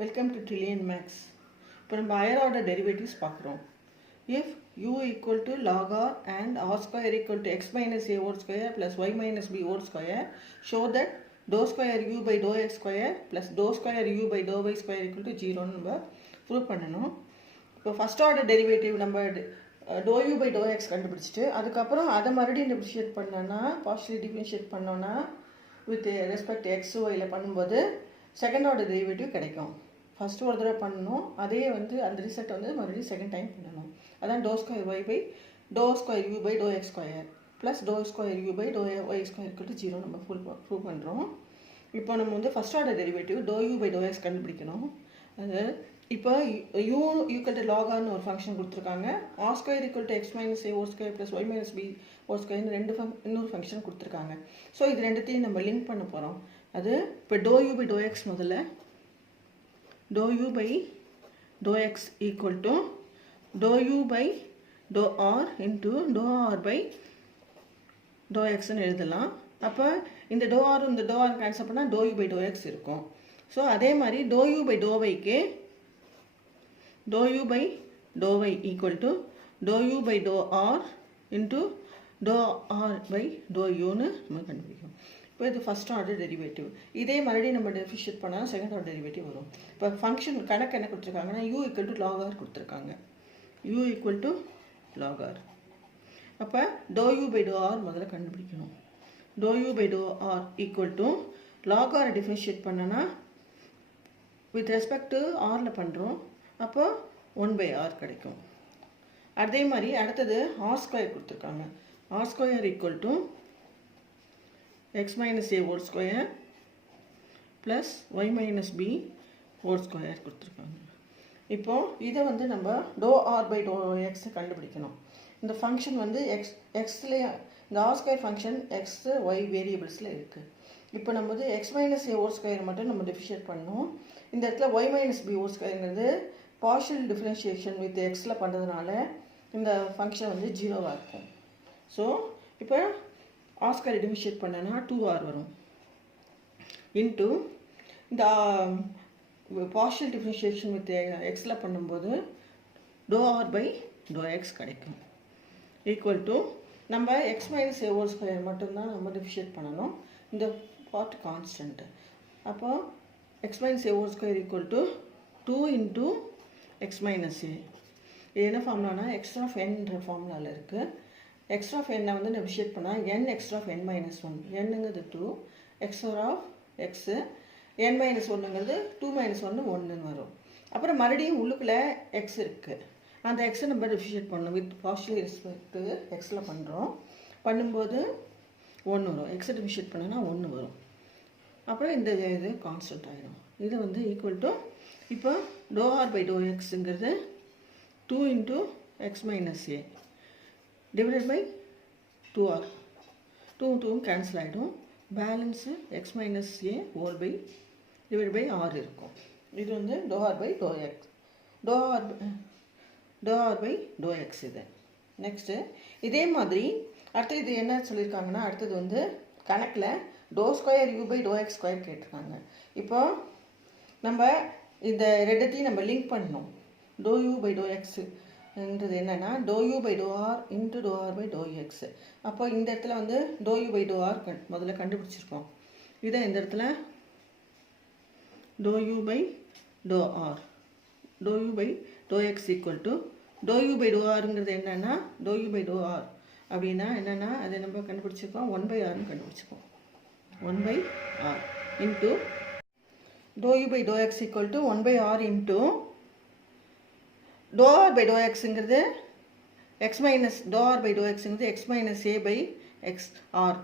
Welcome to Trillion Max. இப்போ நம்ம higher order derivatives பார்க்குறோம். If u equal to log r and r square equal to x minus a whole square plus y minus b whole square, show that dou square u by dou x square plus dou square u by dou y square equal to 0 நம்ம prove பண்ணணும். இப்போ first order derivative நம்ம dou u by dou x கண்டுபிடிச்சிட்டு அதுக்கப்புறம் அதை மறுபடியும் differentiate பண்ணோன்னா partially differentiate பண்ணோன்னா வித் ரெஸ்பெக்ட் எக்ஸ் ஒயில் பண்ணும்போது செகண்ட் ஆர்டர் டெரிவேட்டிவ் கிடைக்கும். ஃபஸ்ட்டு ஒரு தடவை பண்ணணும், அதே அந்த ரிசல்ட் மறுபடியும் செகண்ட் டைம் பண்ணணும். அதான் dou square y by dou square you by to X square plus to square you by to y square equal to 0 நம்ம ப்ரூவ் பண்ணுறோம். இப்போ நம்ம first order derivative dou you by to x கண்டுபிடிக்கணும். அது இப்போ you equal to லாகான்னு ஒரு function கொடுத்துருக்காங்க. R square equal to X minus A whole square plus Y minus B whole ஸ்கொயர்னு இன்னொரு ஃபங்க்ஷன் கொடுத்துருக்காங்க. ஸோ இது ரெண்டுத்தையும் நம்ம லிங்க் பண்ண போகிறோம். அது இப்போ to you by to x முதல்ல dou u by dou x equal to dou u by dou r into dou r by dou x ன்னு எழுதலாம். அப்போ இந்த dou r இந்த dou r கேன்சல் பண்ணால் dou u by dou x இருக்கும். So அதே மாதிரி dou u by dou y க்கு dou u by dou y equal to dou u by dou r into dou r by dou u ன்னு நம்ம கண்டுபிடிக்கும். இப்போ இது ஃபஸ்ட் ஆர்டர் டெரிவேட்டிவ். இதே மறுபடியும் நம்ம டெஃபிஷியேட் பண்ணால் செகண்ட் ஆர்டர் டெரிவேட்டிவ் வரும். இப்போ ஃபங்க்ஷன் கணக்கு என்ன கொடுத்துருக்காங்கன்னா U equal to log R கொடுத்துருக்காங்க. U equal to log R. அப்போ doe you by doe R முதல்ல கண்டுபிடிக்கணும். Doe you by doe R equal to log R differentiate பண்ணனா வித் ரெஸ்பெக்ட் டு ஆரில் பண்ணுறோம். அப்போ 1/r கிடைக்கும். அதே மாதிரி அடுத்தது ஆர் ஸ்கொயர் கொடுத்துருக்காங்க. R square equal to x minus a whole square plus y minus b whole square கொடுத்துருக்காங்க. இப்போ இதை நம்ம dou r by dou x கண்டுபிடிக்கணும். இந்த ஃபங்க்ஷன் எக்ஸில் இந்த R square function X Y வேரியபிள்ஸில் இருக்குது. இப்போ நம்ம X minus A whole square மட்டும் நம்ம டிஃபிஷியேட் பண்ணணும். இந்த இடத்துல ஒய் மைனஸ் பி ஓர் ஸ்கொயருங்கிறது பார்ஷியல் டிஃப்ரென்ஷியேஷன் வித் எக்ஸில் பண்ணுறதுனால இந்த ஃபங்க்ஷன் 0வாக இருக்கும். ஸோ இப்போ ஆர் ஸ்கொயர் டிஃபரன்ஷியேட் பண்ணனா 2r வரும் இன்ட்டு இந்த பார்ஷியல் டிஃபரன்ஷியேஷன் வித் எக்ஸில் பண்ணும்போது doe R by to X கிடைக்கும். ஈக்குவல் டு நம்ம எக்ஸ் மைனஸ் ஏ ஹோல் ஸ்கொயர் மட்டும்தான் நம்ம டிஃபரன்ஷியேட் பண்ணணும். இந்த பார்ட் கான்ஸ்டன்ட். அப்போ X minus A whole square equal to 2 into X minus A. இது என்ன ஃபார்முலானா எக்ஸ்ட்ரா ஆஃப் என்ற ஃபார்முலாவில் இருக்குது. எக்ஸ்ட்ரா ஆஃப் என்னை நெபிஷியேட் பண்ணால் n extra of n minus 1 என்னங்கிறது 2 extra of X n minus 1ங்கிறது 2 மைனஸ் 1 1ன்னு வரும். அப்புறம் மறுபடியும் உள்ளுக்குள்ளே எக்ஸ் இருக்குது. அந்த எக்ஸை நம்ம டெபிஷியேட் பண்ணணும். வித் பார்ஷியல் ரெஸ்பெக்ட் எக்ஸில் பண்ணும்போது 1 வரும். எக்ஸை டெபிஷியேட் பண்ணனா 1 வரும். அப்புறம் இந்த இது கான்ஸ்டன்ட் ஆகிடும். இது ஈக்குவல் டு இப்போ டோ ஆர் பை டோ எக்ஸுங்கிறது 2 into X minus A divided by 2r. 2 cancel ஆகிடும். Balance X minus A whole by divide by R இருக்கும். இது doe R by to X doe R by to X. இது next இதே மாதிரி அடுத்து இது என்ன சொல்லியிருக்காங்கன்னா அடுத்தது கணக்கில் doe square you by to X square கேட்டிருக்காங்க. இப்போ நம்ம இந்த ரெண்டத்தையும் நம்ம லிங்க் பண்ணணும். To you by doe X என்றது என்னென்னா doe you by doe R into to R by to X. அப்போ இந்த இடத்துல doe you by doe R முதல்ல கண்டுபிடிச்சிருக்கோம். இதை இந்த இடத்துல doe you by doe R doe you by to X equal to doe you by doe ஆருங்கிறது என்னென்னா doe you by doe R அப்படின்னா என்னென்னா அதை நம்ம கண்டுபிடிச்சிருக்கோம் 1/rன்னு கண்டுபிடிச்சிருக்கோம். 1/r into doe you by to X equal to 1/r into to R by to எக்ஸுங்கிறது X minus doe R by to எக்ஸுங்கிறது X minus A by X R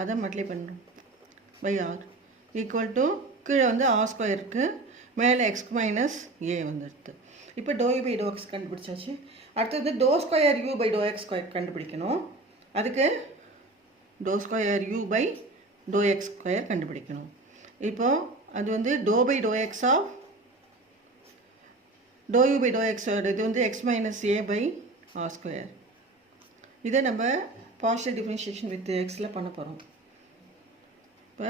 அதை மல்டிப்ளை பண்ணுறோம் பை ஆர் ஈக்குவல் டு கீழே R square இருக்குது, மேலே X minus A வந்துடுது. இப்போ to you by to X கண்டுபிடிச்சாச்சு. அடுத்தது doe square you by to X square கண்டுபிடிக்கணும். அதுக்கு doe square you by to X square கண்டுபிடிக்கணும். இப்போது அது doe by to X of doe you by to X இது x minus A by r square. இதை நம்ம பார்ஷியல் டிஃபரன்ஷியேஷன் வித் எக்ஸில் பண்ண போகிறோம். இப்போ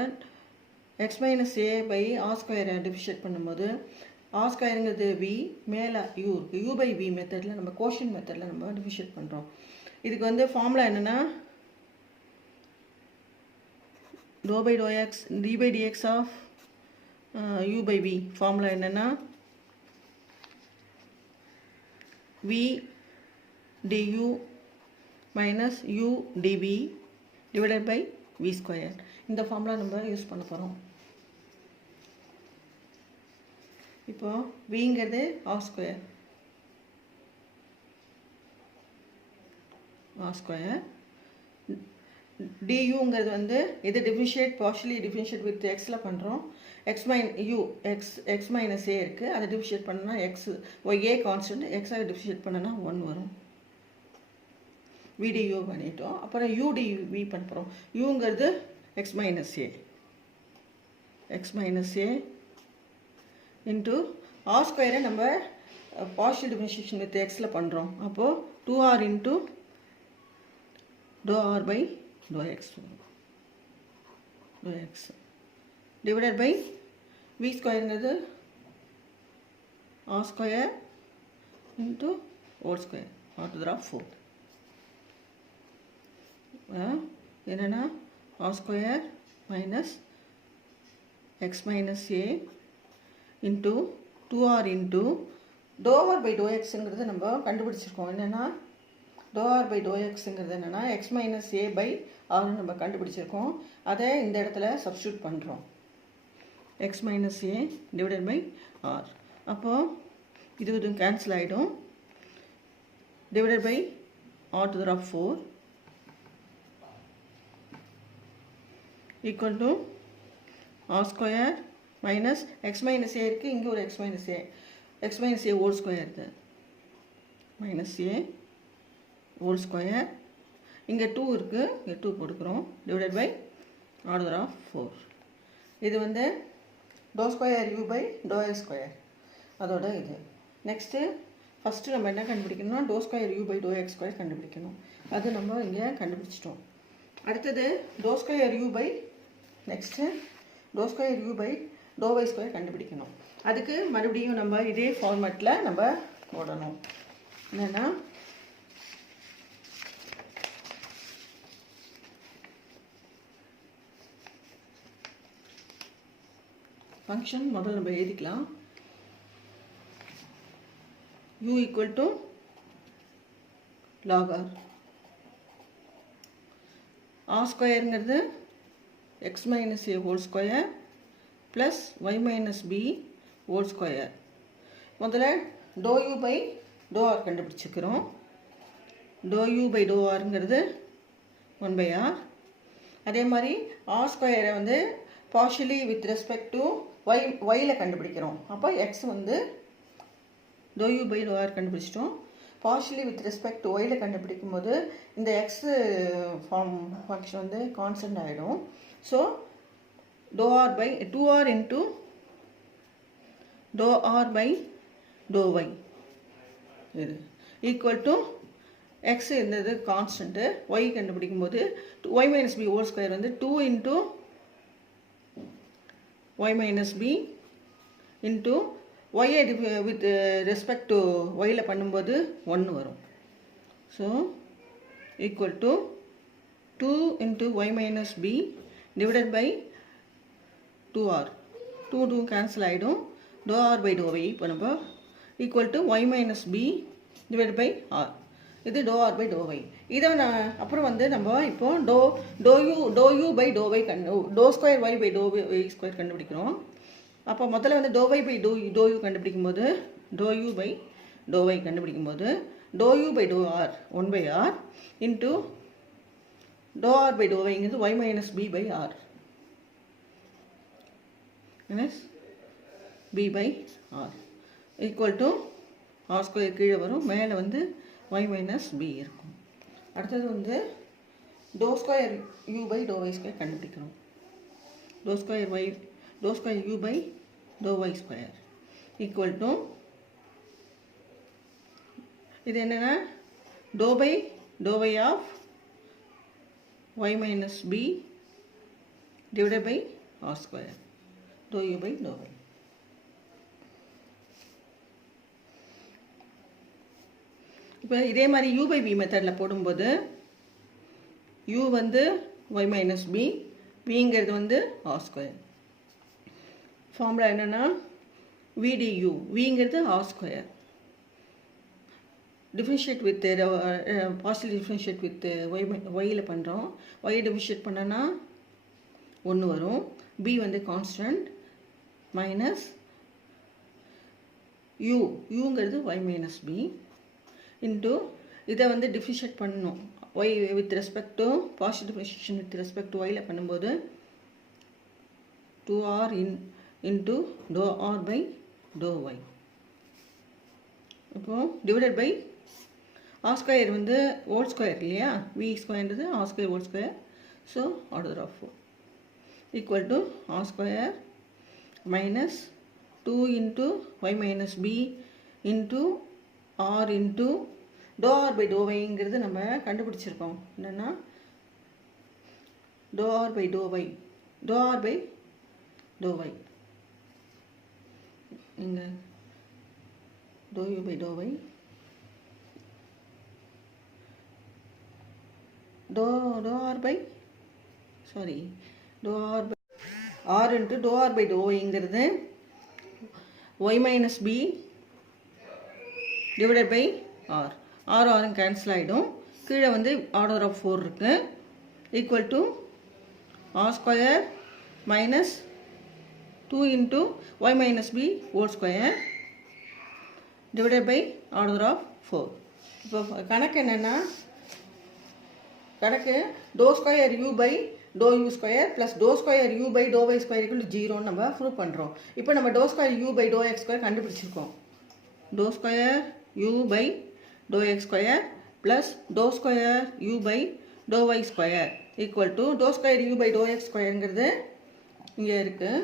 x minus a by r square differentiate பண்ணும்போது ஆர் ஸ்கொயருங்கிறது வி, மேலே யூ இருக்குது. யூ பை வி மெத்தடில் நம்ம கோஷன் மெத்தடில் நம்ம டிஃபரன்ஷியேட் பண்ணுறோம். இதுக்கு வந்து ஃபார்முலா என்னென்னா doe by to X D by DX of U by V. Formula என்னென்னா V du minus u dv divided by v square. இந்த ஃபார்முலா நம்ம யூஸ் பண்ண போகிறோம். இப்போ vங்கிறது r square duங்கிறது வந்து இது டிஃபரன்ஷியேட் பார்ஷியலி டிஃபரன்ஷியேட் வித் எக்ஸில் பண்ணுறோம். x minus a இருக்குது, அதை டிஃபரன்ஷியேட் பண்ணால் எக்ஸ் a கான்ஸ்டன்ட் எக்ஸாக டிஃபரன்ஷியேட் பண்ணனா 1 வரும். vdu பண்ணிட்டோம். அப்புறம் udv பண்ண போகிறோம். uங்கிறது x minus a into R ஸ்கொயரை நம்ம பார்ஷியல் டிஃபரன்ஷியேஷன் வித் எக்ஸில் பண்ணுறோம். அப்போது 2r into to R by to X divided by V ஸ்கொயருங்கிறது R square into whole square R to the power 4. என்னென்னா R square minus X minus A into 2r into to R by to எக்ஸுங்கிறது நம்ம கண்டுபிடிச்சிருக்கோம். என்னென்னா to R by to எக்ஸுங்கிறது என்னென்னா x minus A by ஆர்னு நம்ம கண்டுபிடிச்சிருக்கோம். அதை இந்த இடத்துல சப்ஸ்டியூட் பண்ணுறோம். X minus a divided by r. அப்போது இதுவும் கேன்சல் ஆகிடும். Divided by r to the power 4 equal to r square minus x minus a இருக்குது, இங்கே ஒரு x minus a whole square இருக்குது, minus a whole square, இங்கே 2 இருக்குது, இங்கே 2 போட்டுக்கிறோம், divided by r to the power 4. இது வந்து dou square u by dou x square அதோட இது. நெக்ஸ்ட்டு ஃபஸ்ட்டு நம்ம என்ன கண்டுபிடிக்கணும்னா dou square u by dou x square கண்டுபிடிக்கணும். அது நம்ம இங்கே கண்டுபிடிச்சிட்டோம். அடுத்தது dou square u by next dou square you by to y square கண்டுபிடிக்கணும். அதுக்கு மறுபடியும் நம்ம இதே ஃபார்மேட்டில் நம்ம போடணும். என்னென்னா ஃபங்க்ஷன் முதல்ல நம்ம எழுதிக்கலாம். u equal to log r ஸ்கொயருங்கிறது x minus a whole square plus y minus b whole square. முதல்ல dou u by dou r கண்டுபிடிச்சிக்கிறோம். dou u by dou rங்கிறது 1 by r. அதே மாதிரி r ஸ்கொயரை வந்து partially with respect to yல கண்டுபிடிக்கிறோம். அப்போ x வந்து dou u by dou r கண்டுபிடிச்சிட்டோம். partially with respect to yல கண்டுபிடிக்கும் போது இந்த x ஃபங்க்ஷன் வந்து கான்ஸ்டன்ட் ஆகிடும். So dou r by 2r into dou r by dou y இது ஈக்குவல் டு எக்ஸ் இருந்தது கான்ஸ்டன்ட்டு, ஒய் கண்டுபிடிக்கும் போது y minus b whole square வந்து 2 into y minus b into ஒய்யை வித் ரெஸ்பெக்ட் டு ஒயில் பண்ணும்போது 1 வரும். So equal to 2 into y minus b divided by 2r. 2 cancel ஆகிடும். dou r by dou y இப்போ நம்ம equal to y minus b divided by r. இது dou r by dou y. இதை அப்புறம் வந்து நம்ம இப்போ dou u by dou y dou square y by dou y square கண்டுபிடிக்கிறோம். அப்போ முதல்ல வந்து dou y by dou u கண்டுபிடிக்கும் போது dou u by dou y கண்டுபிடிக்கும் போது dou u by dou r 1 by r into dou r by dou y இங்கிறது y minus b by r minus b by r equal to r square கீழே வரும், மேலே வந்து y minus b இருக்கும். அடுத்தது வந்து dou square u by dou y square கண்டுபிடிக்கிறோம். dou square u by dou y square equal to இது என்னன்னா dou by dou y of y minus b divided by r square dou u by dou y. இப்போ இதே மாதிரி u by v மெத்தடில் போடும்போது u வந்து y minus b, விங்கிறது வந்து ஆர் ஸ்கொயர். ஃபார்முலா என்னென்னா vdu, விங்கிறது r square. Differentiate with partial differentiate with ஒயில் பண்ணுறோம். ஒய் டிஃப்ரென்ஷியேட் பண்ணனா 1 வரும். பி வந்து கான்ஸ்டன்ட் மைனஸ் யூங்கிறது ஒய் மைனஸ் பி இன்ட்டு இதை வந்து டிஃப்ரென்ஷியேட் பண்ணணும். Y with respect to partial differentiation with respect to ஒயில் பண்ணும்போது 2r into to R by to y. இப்போது டிவைடட் பை ஆர் ஸ்கொயர் வந்து ஹோல் ஸ்கொயர் இல்லையா, வி ஸ்கொயர்ன்றது r square whole square. So order of 4 equal to r square minus 2 into y minus b into r into to R by do ஒய்ங்கிறது நம்ம கண்டுபிடிச்சிருக்கோம். என்னென்னா to R by to y, do R by to y, இங்கே do you by to y, do R by r into to R by do ஒய்ங்கிறது y minus b divided by r. ஆரும் cancel ஆகிடும். கீழே வந்து order of 4 இருக்குது. Equal to r square minus 2 into y minus b whole square divided by order of 4. இப்போ கணக்கு என்னென்னா, கணக்கு doe square you by doe u square plus to square you by to y square equal 0ன்னு நம்ம prove பண்ணுறோம். இப்போ நம்ம doe square you by to X square கண்டுபிடிச்சிருக்கோம். Doe square you by to X square plus to square you by to y square equal to doe square you by to x ஸ்கொயருங்கிறது இங்கே இருக்குது.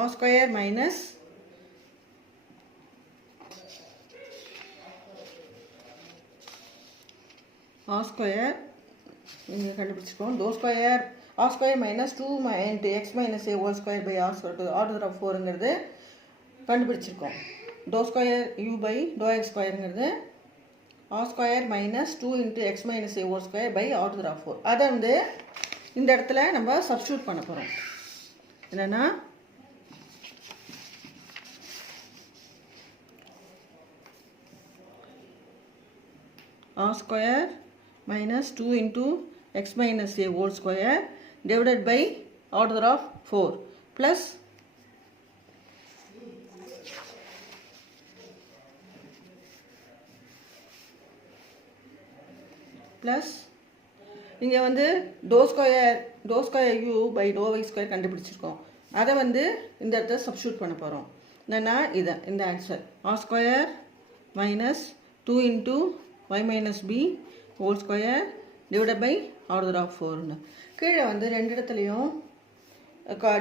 R square minus r square இங்கே கண்டுபிடிச்சிருக்கோம். Doe square r square minus 2 into X minus A whole square by r square order of 4ங்கிறது கண்டுபிடிச்சிருக்கோம். Doe square you by to x ஸ்கொயருங்கிறது R square minus 2 into X minus A whole square by order of 4. அதை வந்து இந்த இடத்துல நம்ம substitute பண்ண போகிறோம். என்னென்னா r square minus 2 into x minus a whole square divided by order of 4 plus இங்கே வந்து dou square you by to y square கண்டுபிடிச்சிருக்கோம். அதை வந்து இந்த இடத்துல சப்ஸ்டியூட் பண்ண போகிறோம். என்னென்னா இந்த answer r square minus 2 into y minus b whole square divided by order of 4. கீழே வந்து ரெண்டு இடத்துலையும்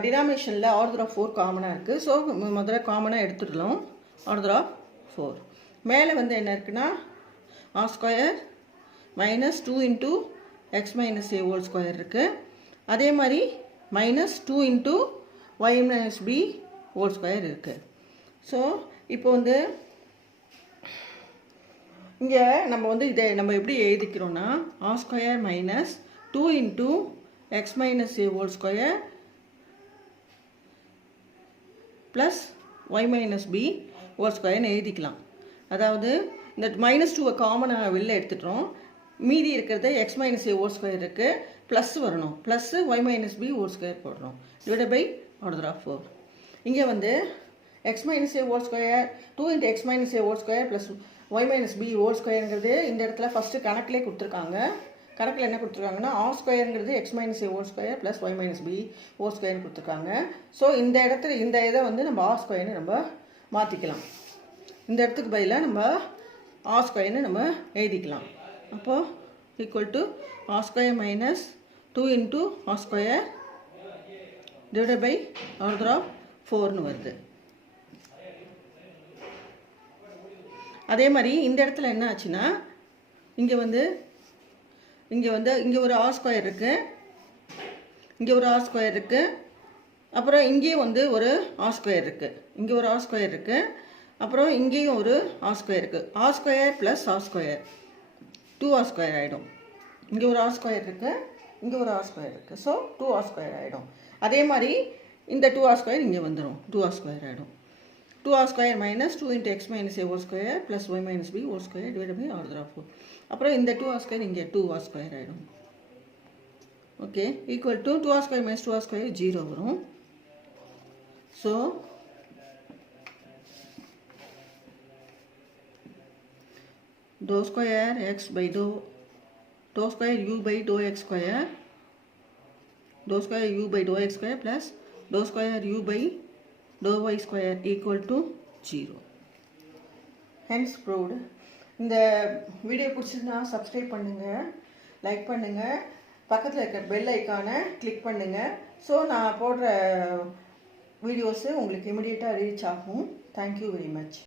டினாமினேஷனில் ஆர்டர் ஆஃப் 4 காமனாக இருக்குது. ஸோ முதல்ல காமனாக எடுத்துடலாம் ஆர்டர் ஆஃப் 4. மேலே வந்து என்ன இருக்குன்னா r square minus 2 into X minus ஏ ஹோல் ஸ்கொயர் இருக்குது. அதே மாதிரி minus 2 into y minus b whole square இருக்குது. ஸோ இப்போ வந்து இங்கே நம்ம வந்து இதை நம்ம எப்படி எழுதிக்கிறோன்னா r square minus 2 into X minus ஏ whole square plus Y minus b whole ஸ்கொயர்னு எழுதிக்கலாம். அதாவது இந்த மைனஸ் 2 காமனாக வெளில எடுத்துட்டோம். மீதி இருக்கிறத எக்ஸ் மைனஸ் ஏ ஹோல் ஸ்கொயர் இருக்குது, ப்ளஸ் வரணும், plus y minus b whole square போடணும் டிவைடட் பை ஆர்டர் ஆஃப் 4. இங்கே வந்து எக்ஸ் மைனஸ் ஏ whole square 2 into X minus ஏ whole square plus Y minus b whole ஸ்கொயருங்கிறது இந்த இடத்துல ஃபஸ்ட்டு கணக்கிலே கொடுத்துருக்காங்க. கணக்கில் என்ன கொடுத்துருக்காங்கன்னா ஆர் ஸ்கொயருங்கிறது எக்ஸ் மைனஸ் ஏ whole square plus Y minus b whole ஸ்கொயர்னு கொடுத்துருக்காங்க. ஸோ இந்த இடத்துல இந்த இதை வந்து நம்ம ஆர் ஸ்கொயர்னு நம்ம மாற்றிக்கலாம். இந்த இடத்துக்கு பதிலாக நம்ம ஆர் ஸ்கொயர்னு நம்ம எழுதிக்கலாம். அப்போது equal to r square minus 2 into r square divided by order of 4ன்னு வருது. அதே மாதிரி இந்த இடத்துல என்ன ஆச்சுன்னா இங்கே ஒரு ஆர் ஸ்கொயர் இருக்குது, இங்கே ஒரு ஆர் ஸ்கொயர் இருக்குது, அப்புறம் இங்கேயும் வந்து ஒரு ஆர் ஸ்கொயர் இருக்குது, இங்கே ஒரு ஆர் ஸ்கொயர் இருக்குது, அப்புறம் இங்கேயும் ஒரு ஆர் ஸ்கொயர் இருக்குது. R square plus r square 2r square ஆகிடும். இங்கே ஒரு ஆர் ஸ்கொயர் இருக்குது, இங்கே ஒரு ஆர் ஸ்கொயர் இருக்குது. ஸோ 2r ஸ்கொயர் ஆகிடும். அதே மாதிரி இந்த 2r ஸ்கொயர் இங்கே வந்துடும், 2r ஸ்கொயர் ஆகிடும். 2r square minus 2 × x minus a whole square plus y minus b whole square divide by r⁴. அப்புறம் இந்த 2r ஸ்கொயர் இங்கே 2r ஸ்கொயர் ஆகிடும். Okay, equal to 2r square minus 2r square 0 வரும். ஸோ dou square x by dou square u by dou x square, dou square u by dou x square plus dou square u by dou y square equal to 0. Hence proved. இந்த video பிடிச்சிருந்தா subscribe பண்ணுங்கள், like பண்ணுங்கள், பக்கத்தில் இருக்க bell ஐக்கானை click பண்ணுங்கள். So நான் போடுற வீடியோஸு உங்களுக்கு இமிடியேட்டாக ரீச் ஆகும். Thank you very much.